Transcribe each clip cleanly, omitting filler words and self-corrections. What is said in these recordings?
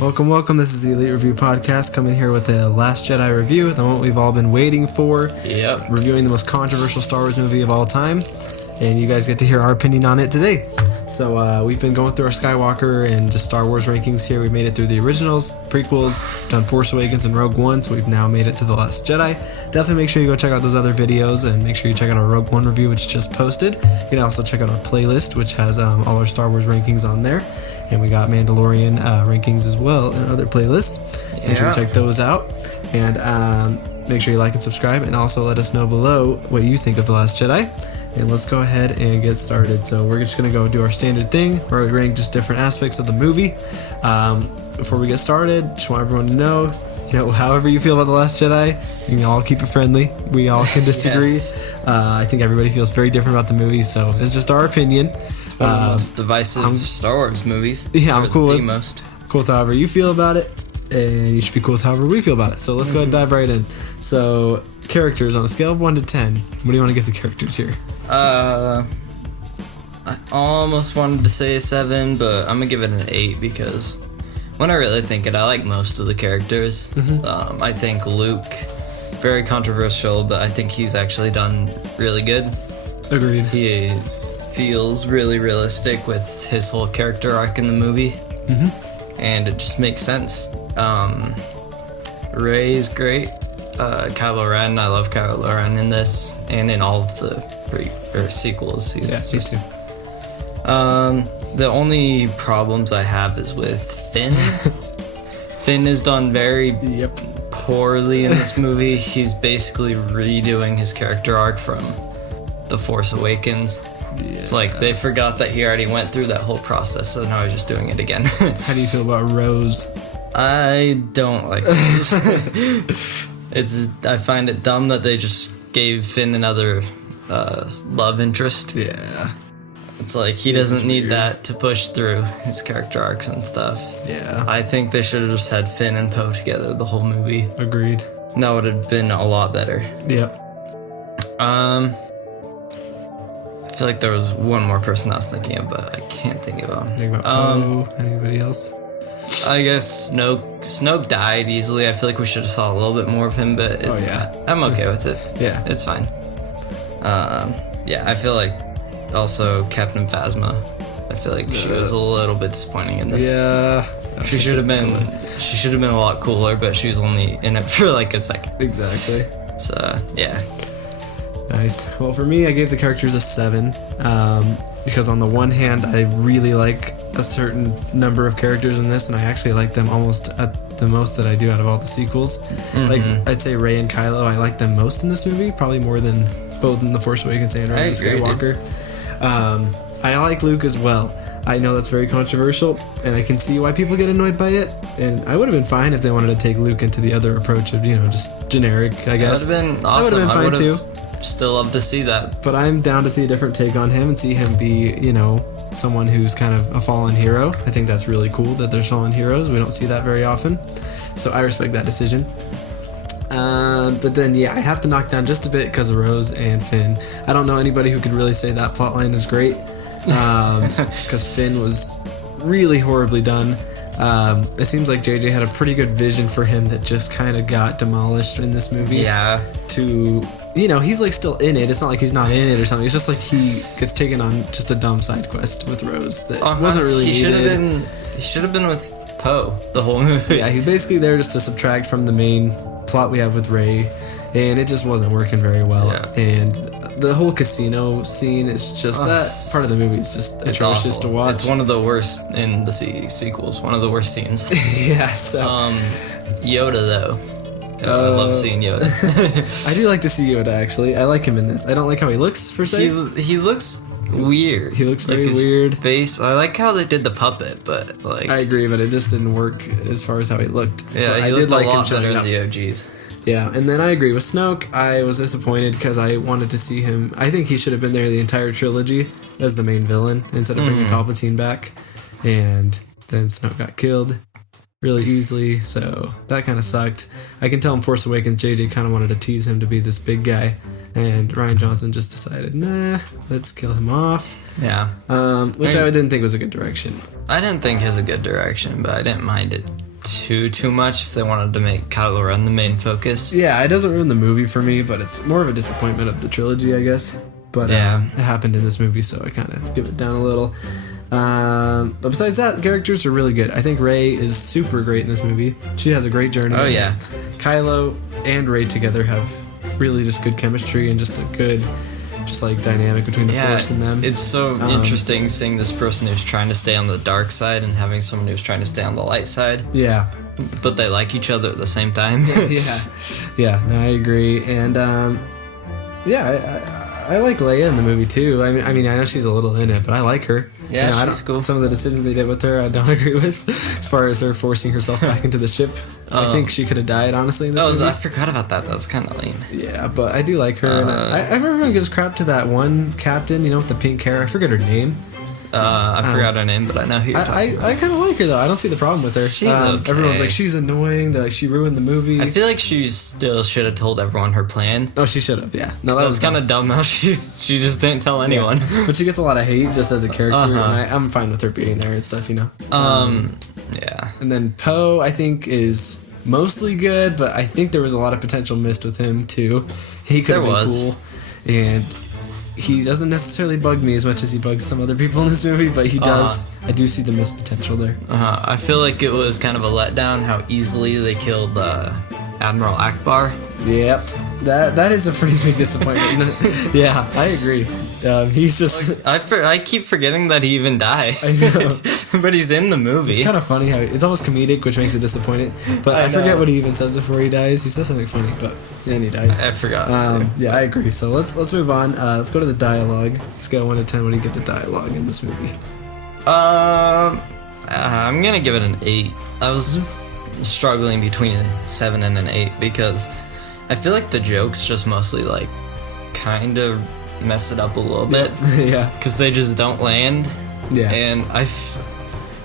Welcome. This is the Elite Review Podcast, coming here with the Last Jedi review, the one we've all been waiting for. Yep. Reviewing the most controversial Star Wars movie of all time, and you guys get to hear our opinion on it today. So we've been going through our Skywalker and just Star Wars rankings here. We've made it through the originals, prequels, done Force Awakens and Rogue One, so we've now made it to The Last Jedi. Definitely make sure you go check out those other videos, and make sure you check out our Rogue One review, which just posted. You can also check out our playlist, which has all our Star Wars rankings on there. And we got Mandalorian rankings as well in other playlists. Make sure you check those out. And make sure you like and subscribe, and also let us know below what you think of The Last Jedi. And let's go ahead and get started. So we're just going to go do our standard thing where we rank just different aspects of the movie. Before we get started, just want everyone to know, however you feel about The Last Jedi, you can all keep it friendly. We all can disagree. Yes. I think everybody feels very different about the movie, so it's just our opinion. One of the most divisive Star Wars movies. Yeah, I'm cool with most. Cool with however you feel about it, and you should be cool with however we feel about it. So let's go ahead and dive right in. So, characters on a scale of 1 to 10. What do you want to give the characters here? I almost wanted to say a 7, but I'm gonna give it an 8 because when I really think it, I like most of the characters. I think Luke, very controversial, but I think he's actually done really good. Agreed. He feels really realistic with his whole character arc in the movie, and it just makes sense. Rey's great. Kylo Ren, I love Kylo Ren in this and in all of the sequels. He's just the only problems I have is with Finn. Finn is done very poorly in this movie. He's basically redoing his character arc from The Force Awakens. It's like they forgot that he already went through that whole process, so now he's just doing it again. How do you feel about Rose? I don't like Rose. I find it dumb that they just gave Finn another love interest. Yeah. It's like he doesn't need that to push through his character arcs and stuff. Yeah. I think they should have just had Finn and Poe together the whole movie. Agreed. That would have been a lot better. Yep. I feel like there was one more person I was thinking of, but I can't think of him. Think about Poe. Anybody else? I guess Snoke died easily. I feel like we should have saw a little bit more of him, but I'm okay with it. Yeah. It's fine. I feel like also Captain Phasma. I feel like she was a little bit disappointing in this. Yeah. She should have been a lot cooler, but she was only in it for like a second. Exactly. So, yeah. Nice. Well, for me, I gave the characters a 7, because on the one hand, I really like a certain number of characters in this, and I actually like them almost at the most that I do out of all the sequels. Like, I'd say Rey and Kylo, I like them most in this movie, probably more than both in The Force Awakens and Rise of Skywalker. I like Luke as well. I know that's very controversial, and I can see why people get annoyed by it, and I would have been fine if they wanted to take Luke into the other approach of, just generic, I guess. That would have been awesome. That would have been fine too. Still love to see that. But I'm down to see a different take on him and see him be, someone who's kind of a fallen hero. I think that's really cool that there's fallen heroes. We don't see that very often. So I respect that decision. But then, I have to knock down just a bit because of Rose and Finn. I don't know anybody who could really say that plotline is great. Because Finn was really horribly done. It seems like JJ had a pretty good vision for him that just kind of got demolished in this movie. Yeah. He's like still in it. It's not like he's not in it or something. It's just like he gets taken on just a dumb side quest with Rose that wasn't really needed. He should have been with Poe the whole movie. Yeah, he's basically there just to subtract from the main plot we have with Rey, and it just wasn't working very well. Yeah. And the whole casino scene is just that part of the movie is just atrocious to watch. It's one of the worst in the sequels. One of the worst scenes. Yeah. So. Yoda though. I love seeing Yoda. I do like to see Yoda, actually. I like him in this. I don't like how he looks, per se. He looks weird. He looks very weird. Face. I like how they did the puppet, but like... I agree, but it just didn't work as far as how he looked. Yeah, but he looked a lot better in the OGs. Yeah, and then I agree with Snoke. I was disappointed because I wanted to see him... I think he should have been there the entire trilogy as the main villain instead of bringing Palpatine back. And then Snoke got killed really easily, so that kind of sucked. I can tell in Force Awakens, JJ kind of wanted to tease him to be this big guy, and Rian Johnson just decided, nah, let's kill him off. Yeah. Which I didn't think was a good direction. I didn't think it was a good direction, but I didn't mind it. too much if they wanted to make Kylo Ren the main focus. Yeah, it doesn't ruin the movie for me, but it's more of a disappointment of the trilogy, I guess. But Yeah. it happened in this movie, so I kind of give it down a little. But besides that, the characters are really good. I think Rey is super great in this movie. She has a great journey. Oh, yeah. Kylo and Rey together have really just good chemistry and just a good, just like dynamic between the Force and them. It's so interesting seeing this person who's trying to stay on the dark side and having someone who's trying to stay on the light side. Yeah. But they like each other at the same time. Yeah. No, I agree. And I like Leia in the movie too. I mean, I know she's a little in it, but I like her. Yeah, I she's cool. Some of the decisions they did with her, I don't agree with. As far as her forcing herself back into the ship, I think she could have died, honestly, in this movie. I forgot about that. That was kind of lame. Yeah, but I do like her. And everyone gives crap to that one captain, with the pink hair. I forget her name. I forgot her name, but I know who you're talking about. I kind of like her, though. I don't see the problem with her. She's okay. Everyone's like, she's annoying. They're like, she ruined the movie. I feel like she still should have told everyone her plan. Oh, she should have, yeah. No, that was kind of dumb how she just didn't tell anyone. Yeah. But she gets a lot of hate just as a character, and I'm fine with her being there and stuff, Yeah. And then Poe, I think, is mostly good, but I think there was a lot of potential missed with him, too. He could have been cool. And he doesn't necessarily bug me as much as he bugs some other people in this movie, but he does. I do see the missed potential there. I feel like it was kind of a letdown how easily they killed Admiral Akbar. Yep. That is a pretty big disappointment. Yeah, I agree. He's just... I keep forgetting that he even died. I know. But he's in the movie. It's kind of funny how... It's almost comedic, which makes it disappointing. But I forget what he even says before he dies. He says something funny, but then he dies. I forgot, too. Yeah, I agree. So let's move on. Let's go to the dialogue. Scale 1 to 10. What do you get the dialogue in this movie? I'm gonna give it an 8. I was struggling between a 7 and an 8 because I feel like the jokes just mostly like kind of mess it up a little bit. Yeah. Because they just don't land. Yeah. And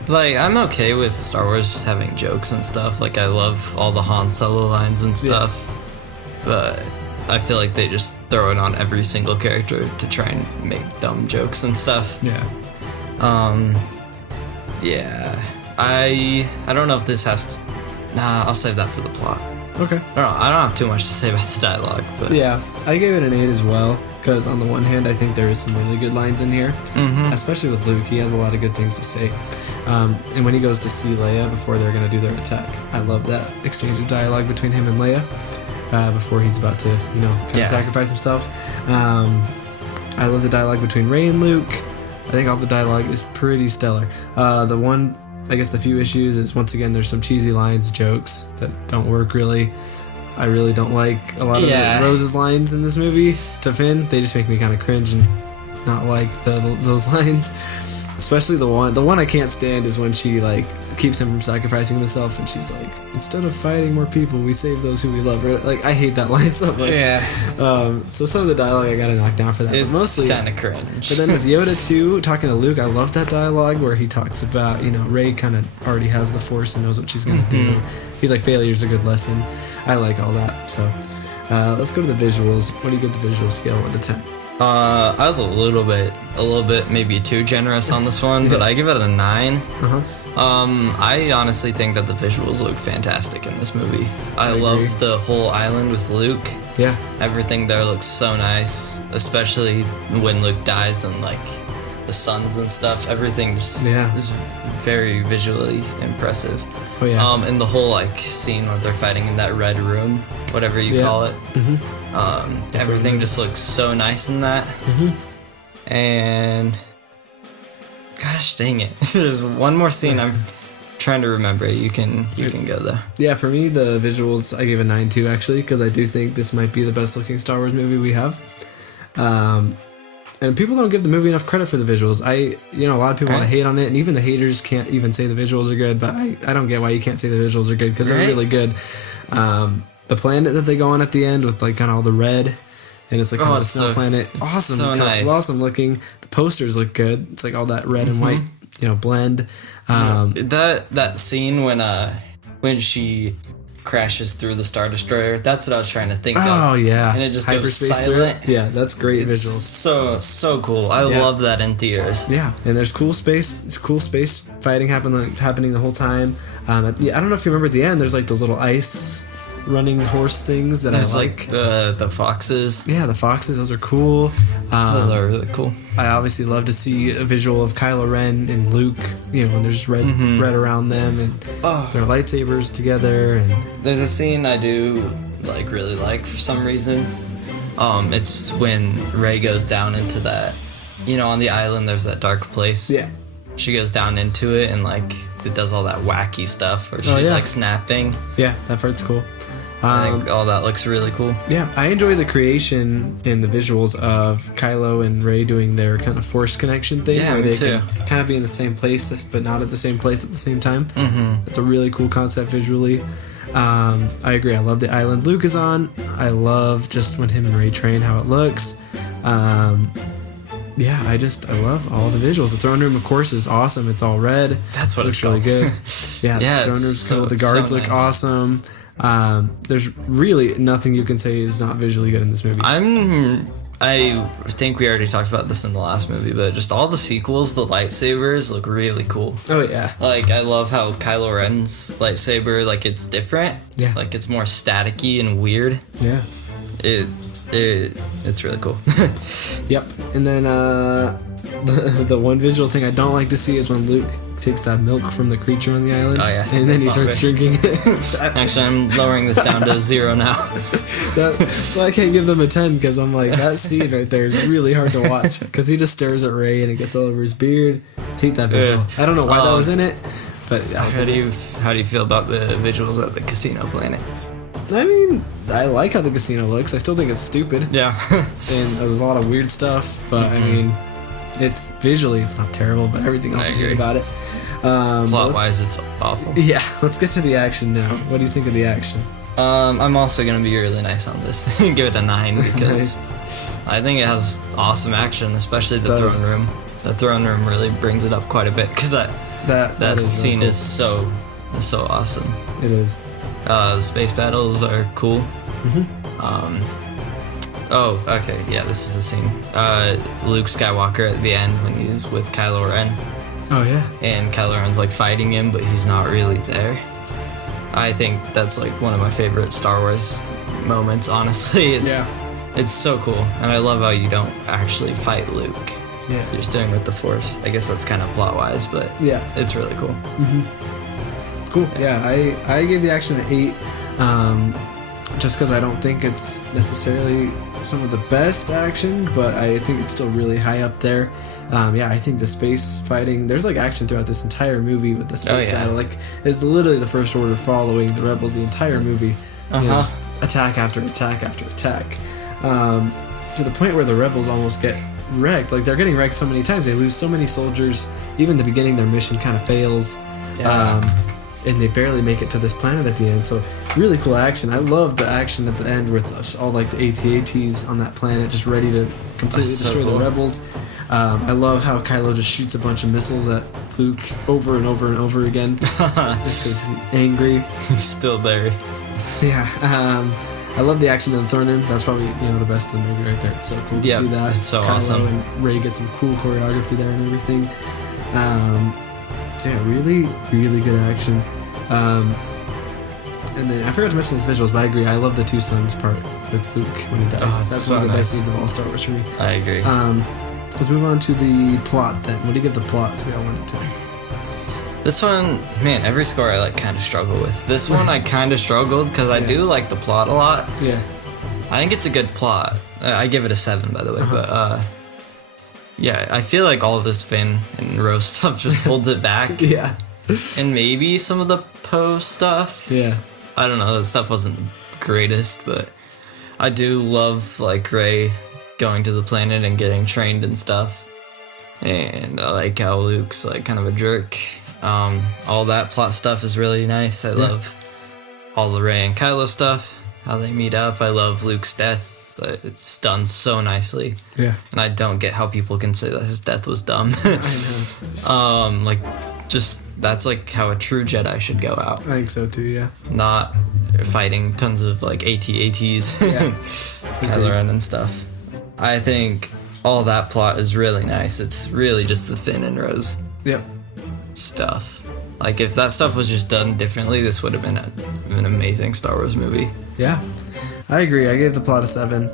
I'm okay with Star Wars having jokes and stuff. Like, I love all the Han Solo lines and stuff. Yeah. But I feel like they just throw it on every single character to try and make dumb jokes and stuff. Yeah. Yeah. I don't know if this has to... Nah, I'll save that for the plot. Okay. I don't have too much to say about the dialogue, but... Yeah, I gave it an 8 as well, because on the one hand, I think there is some really good lines in here, especially with Luke. He has a lot of good things to say. And when he goes to see Leia before they're going to do their attack, I love that exchange of dialogue between him and Leia before he's about to, sacrifice himself. I love the dialogue between Rey and Luke. I think all the dialogue is pretty stellar. The few issues is, once again, there's some cheesy lines, jokes that don't work really. I really don't like a lot of Rose's lines in this movie to Finn. They just make me kind of cringe and not like those lines. Especially the one I can't stand is when she keeps him from sacrificing himself, and she's like, instead of fighting more people, we save those who we love. I hate that line so much. Yeah. So some of the dialogue I gotta knock down for that. It's but mostly kind of cringe. But then with Yoda too, talking to Luke, I love that dialogue where he talks about, Rey kind of already has the Force and knows what she's gonna do. He's like, failure's a good lesson. I like all that. So let's go to the visuals. What do you get the visual scale 1 to 10? I was a little bit maybe too generous on this one, but I give it a 9. I honestly think that the visuals look fantastic in this movie. I love the whole island with Luke. Yeah. Everything there looks so nice, especially when Luke dies and the suns and stuff. Everything just is very visually impressive. Oh yeah. And the whole scene where they're fighting in that red room, whatever you call it. Everything just looks so nice in that. And gosh dang it, there's one more scene I'm trying to remember. You can go though. Yeah, for me the visuals I gave a 9 too, actually, because I do think this might be the best looking Star Wars movie we have. And people don't give the movie enough credit for the visuals. A lot of people want to hate on it, and even the haters can't even say the visuals are good, but I don't get why you can't say the visuals are good, because they're really good. The planet that they go on at the end with kind of all the red, and it's kind of a snow planet. Awesome, so nice. Awesome looking. The posters look good. It's all that red and white, blend. That scene when she crashes through the Star Destroyer. That's what I was trying to think of. Oh yeah, and it just Hyperspace goes silent. Through it. Yeah, that's great visuals. So cool. I love that in theaters. Yeah, and there's cool space fighting happening the whole time. I don't know if you remember at the end. There's like those little ice running horse things that There's I like. the foxes. Yeah, the foxes. Those are cool. Those are really cool. I obviously love to see a visual of Kylo Ren and Luke. You know, when there's red around them and their lightsabers together. And there's a scene I do really like for some reason. It's when Rey goes down into that. You know, on the island, there's that dark place. Yeah. She goes down into it and it does all that wacky stuff where she's snapping. Yeah, that part's cool. I think all that looks really cool. Yeah, I enjoy the creation and the visuals of Kylo and Rey doing their kind of force connection thing. Yeah, where me they too. can kind of be in the same place, but not at the same place at the same time. Mm-hmm. It's a really cool concept visually. I agree. I love the island Luke is on. I love just when him and Rey train, how it looks. Yeah, I love all the visuals. The throne room, of course, is awesome. It's all red. That's what it's it's really called. good. Yeah, the throne room's cool. The guards look nice. awesome. There's really nothing you can say is not visually good in this movie. I think we already talked about this in the last movie, but just all the sequels, the lightsabers look really cool. Oh yeah. I love how Kylo Ren's lightsaber, it's different. Yeah. It's more staticky and weird. Yeah. It's really cool. Yep. And then the one visual thing I don't like to see is when Luke takes that milk from the creature on the island. Oh, yeah. And then he starts drinking it. Actually, I'm lowering this down to 0 now. So I can't give them a 10 because I'm like, that scene right there is really hard to watch because he just stares at Rey and it gets all over his beard. Hate that visual. I don't know why that was in it, but how do you feel about the visuals at the casino planet? I mean, I like how the casino looks. I still think it's stupid. Yeah. And there's a lot of weird stuff, but I mean, it's visually it's not terrible, but everything else is good about it. Plot-wise, it's awful. Yeah, let's get to the action now. What do you think of the action? I'm also gonna be really nice on this. Give it a 9 because Nice. I think it has awesome action, especially the throne room. The throne room really brings it up quite a bit because that scene is so awesome. It is. The space battles are cool. Oh, okay, yeah, this is the scene. Luke Skywalker at the end when he's with Kylo Ren. Oh yeah. And Kylo Ren's fighting him, but he's not really there. I think that's one of my favorite Star Wars moments, honestly. It's so cool. And I love how you don't actually fight Luke. Yeah. You're just doing it with the Force. I guess that's kind of plot-wise, but yeah, it's really cool. Cool. Yeah, I gave the action an 8, just because I don't think it's necessarily some of the best action, but I think it's still really high up there. Yeah, I think the space fighting, there's action throughout this entire movie with the space battle. It's literally the First Order following the Rebels the entire movie. You know, just attack after attack after attack, to the point where the Rebels almost get wrecked. They're getting wrecked so many times. They lose so many soldiers. Even in the beginning, their mission kind of fails. Yeah. And they barely make it to this planet at the end. So really cool action. I love the action at the end with all the AT-ATs on that planet just ready to completely destroy the Rebels. I love how Kylo just shoots a bunch of missiles at Luke over and over and over again just because he's angry. He's still there. Yeah. I love the action in the throne room. That's probably the best in the movie right there. It's so cool to see that. It's so Kylo awesome. And Rey get some cool choreography there and everything. So yeah, really, really good action. And then I forgot to mention these visuals, but I agree. I love the two sons part with Luke when he dies. That's so one of the best nice. scenes of all Star Wars for me. I agree. Let's move on to the plot then. What do you give the plot? Scale 1 to 10. This one, man, every score I kind of struggle with. This one I kind of struggled because I do like the plot a lot. Yeah. I think it's a good plot. I give it a 7, by the way, but yeah, I feel like all of this Finn and Rose stuff just holds it back. Yeah. And maybe some of the Poe stuff. Yeah. I don't know, that stuff wasn't the greatest, but I do love Rey going to the planet and getting trained and stuff. And I like how Luke's kind of a jerk. All that plot stuff is really nice. I love all the Rey and Kylo stuff, how they meet up. I love Luke's death. It's done so nicely. Yeah. And I don't get how people can say that his death was dumb. I know. That's how a true Jedi should go out. I think so too, yeah. Not fighting tons of AT-ATs, Kylo Ren and stuff. I think all that plot is really nice. It's really just the Finn and Rose Yep. stuff. Like, if that stuff was just done differently, this would have been an amazing Star Wars movie. Yeah, I agree. I gave the plot a 7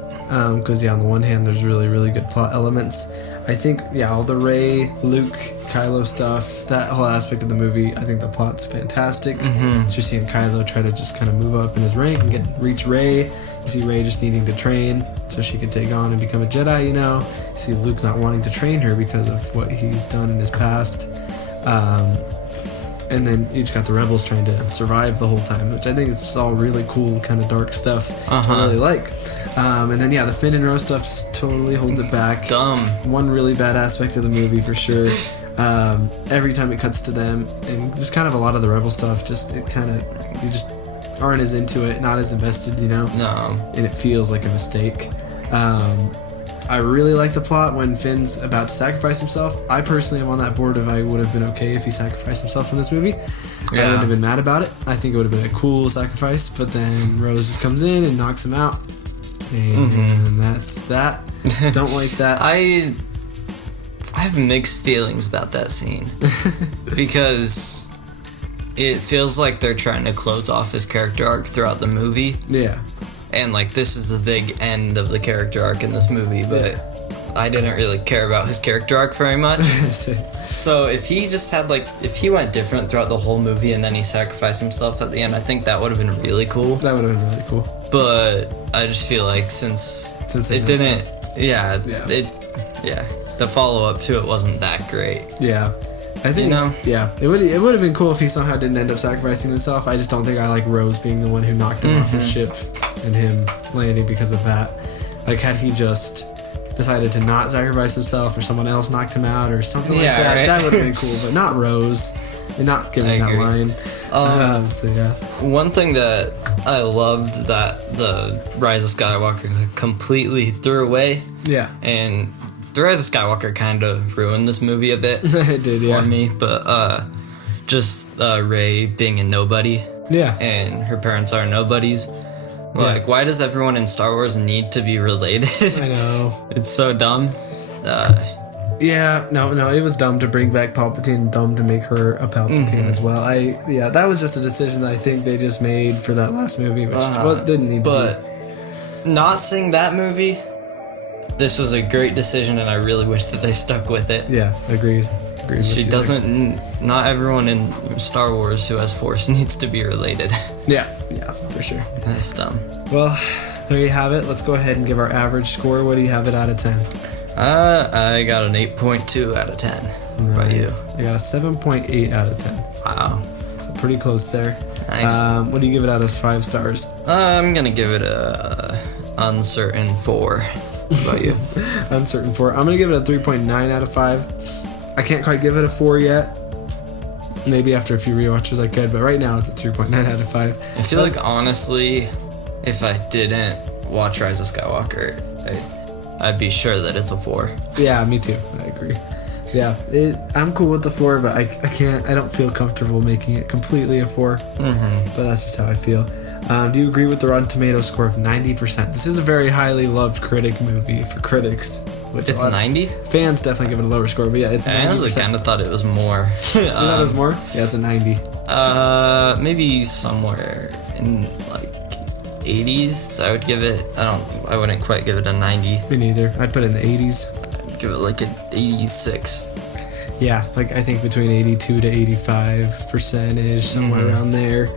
because, on the one hand, there's really, really good plot elements. I think, all the Rey, Luke, Kylo stuff, that whole aspect of the movie, I think the plot's fantastic. Just seeing Kylo try to just kind of move up in his rank and reach Rey. You see Rey just needing to train so she can take on and become a Jedi, You see Luke not wanting to train her because of what he's done in his past. And then you just got the rebels trying to survive the whole time, which I think is just all really cool, kind of dark stuff. I really like. And then, the Finn and Rose stuff just totally holds it back. Dumb. One really bad aspect of the movie for sure. Every time it cuts to them, and just kind of a lot of the rebel stuff, you just aren't as into it, not as invested, No. And it feels like a mistake. I really like the plot when Finn's about to sacrifice himself. I personally am on that board. If I would have been okay if he sacrificed himself in this movie, I wouldn't have been mad about it. I think it would have been a cool sacrifice, but then Rose just comes in and knocks him out, and that's that. Don't like that. I have mixed feelings about that scene because it feels like they're trying to close off his character arc throughout the movie. Yeah. And, this is the big end of the character arc in this movie, but I didn't really care about his character arc very much. So if he just had, if he went different throughout the whole movie and then he sacrificed himself at the end, I think that would have been really cool. That would have been really cool. But I just feel like since it didn't... the follow-up to it wasn't that great. Yeah. I think, it would have been cool if he somehow didn't end up sacrificing himself. I just don't think I like Rose being the one who knocked him off his ship and him landing because of that. Had he just decided to not sacrifice himself or someone else knocked him out or something like that, right. That would have been cool, but not Rose. And not giving that line. One thing that I loved that the Rise of Skywalker completely threw away. Yeah. And The Rise of Skywalker kind of ruined this movie a bit. It did, for me, but just Rey being a nobody. Yeah. And her parents are nobodies. Why does everyone in Star Wars need to be related? I know. It's so dumb. No, it was dumb to bring back Palpatine, dumb to make her a Palpatine as well. That was just a decision that I think they just made for that last movie, which didn't need to be. But not seeing that movie, this was a great decision, and I really wish that they stuck with it. Yeah, agreed. She doesn't. Not everyone in Star Wars who has Force needs to be related. Yeah, for sure. That's dumb. Well, there you have it. Let's go ahead and give our average score. What do you have it out of 10? I got an 8.2 out of 10. What about you? I got a 7.8 out of 10. Wow. So pretty close there. Nice. What do you give it out of 5 stars? I'm gonna give it a uncertain 4. What about you? Uncertain 4. I'm gonna give it a 3.9 out of 5. I can't quite give it a 4 yet. Maybe after a few rewatches I could, but right now it's a 3.9 out of 5. I feel like, honestly, if I didn't watch Rise of Skywalker, I'd be sure that it's a 4. Yeah, me too. I agree. Yeah, I'm cool with the 4, but I don't feel comfortable making it completely a 4. But that's just how I feel. Do you agree with the Rotten Tomatoes score of 90%? This is a very highly loved critic movie for critics. It's 90? Fans definitely give it a lower score, but yeah, it's 90%. I honestly kind of thought it was more. You thought it was more? Yeah, it's a 90. Maybe somewhere in 80s. I would give it. I wouldn't quite give it a 90. Me neither. I'd put it in the 80s. I'd give it an 86. Yeah, I think between 82 to 85% ish, somewhere around there.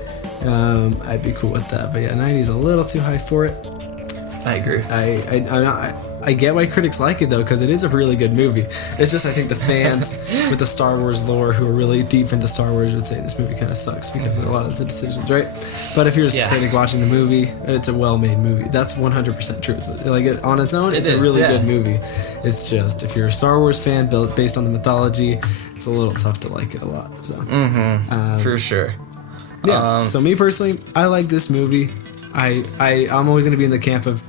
I'd be cool with that, but yeah, 90 is a little too high for it. I agree. I get why critics like it though, because it is a really good movie. It's just I think the fans with the Star Wars lore who are really deep into Star Wars would say this movie kind of sucks because of a lot of the decisions, right? But if you're just a critic watching the movie, it's a well-made movie. That's 100% true. It's on its own, it's a really good movie. It's just if you're a Star Wars fan based on the mythology, it's a little tough to like it a lot. So for sure. Yeah. So me personally, I like this movie. I'm always going to be in the camp of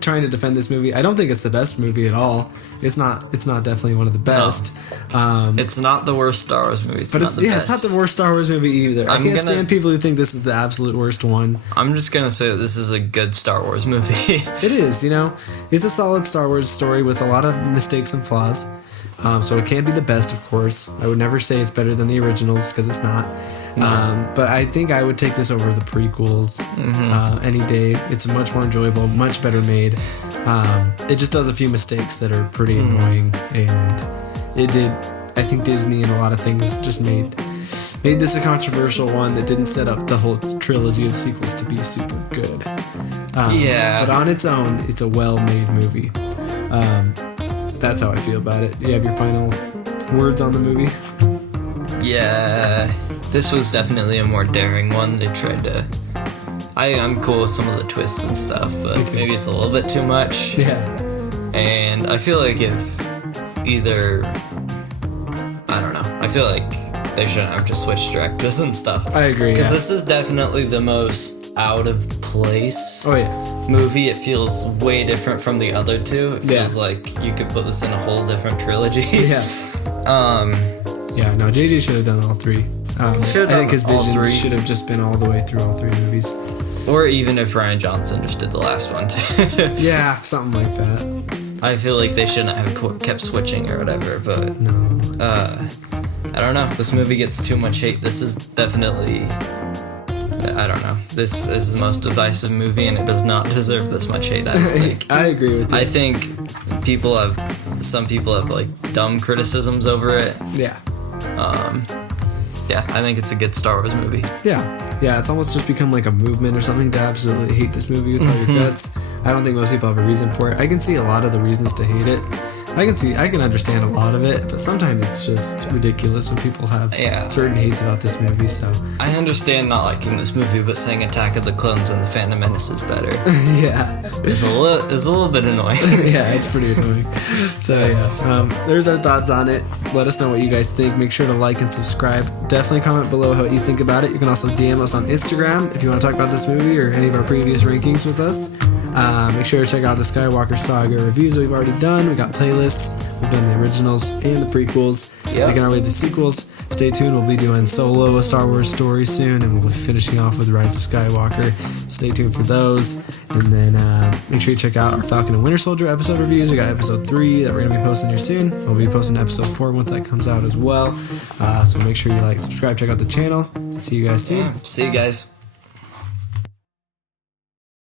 trying to defend this movie. I don't think it's the best movie at all. It's not definitely one of the best. No. It's not the worst Star Wars movie. It's not the worst Star Wars movie either. I can't stand people who think this is the absolute worst one. I'm just gonna say that this is a good Star Wars movie. It is, it's a solid Star Wars story with a lot of mistakes and flaws. So it can't be the best, of course. I would never say it's better than the originals, because it's not. But I think I would take this over the prequels any day. It's much more enjoyable, much better made. It just does a few mistakes that are pretty annoying, and it did. I think Disney and a lot of things just made this a controversial one that didn't set up the whole trilogy of sequels to be super good. But on its own, it's a well-made movie. That's how I feel about it. You have your final words on the movie? Yeah, this was definitely a more daring one. They tried to... I'm cool with some of the twists and stuff, but maybe it's a little bit too much. Yeah. And I feel like if either... I don't know. I feel like they shouldn't have just switched directors and stuff. I agree, because this is definitely the most out of place movie. It feels way different from the other two. It feels like you could put this in a whole different trilogy. Yeah, no, JJ should have done all three. I think his vision should have just been all the way through all three movies. Or even if Rian Johnson just did the last one too. Yeah, something like that. I feel like they shouldn't have kept switching or whatever, but no. I don't know. This movie gets too much hate. This is definitely... I don't know. This is the most divisive movie, and it does not deserve this much hate, I don't think. I agree with you. I think some people have like dumb criticisms over it. Yeah. I think it's a good Star Wars movie. Yeah, it's almost just become like a movement or something to absolutely hate this movie with all your guts. I don't think most people have a reason for it. I can see a lot of the reasons to hate it. I can understand a lot of it, but sometimes it's just ridiculous when people have certain hates about this movie. So I understand not liking this movie, but saying Attack of the Clones and the Phantom Menace is better. It's a little bit annoying. Yeah, it's pretty annoying. So there's our thoughts on it. Let us know what you guys think. Make sure to like and subscribe. Definitely comment below what you think about it. You can also DM us on Instagram if you want to talk about this movie or any of our previous rankings with us. Make sure to check out the Skywalker Saga reviews that we've already done. We got playlists. We've done the originals and the prequels. Making our way to the sequels. Stay tuned. We'll be doing Solo, a Star Wars story soon, and we'll be finishing off with Rise of Skywalker. Stay tuned for those. And then make sure you check out our Falcon and Winter Soldier episode reviews. We got episode 3 that we're going to be posting here soon. We'll be posting episode 4 once that comes out as well. So make sure you like, subscribe, check out the channel. See you guys soon. See you guys.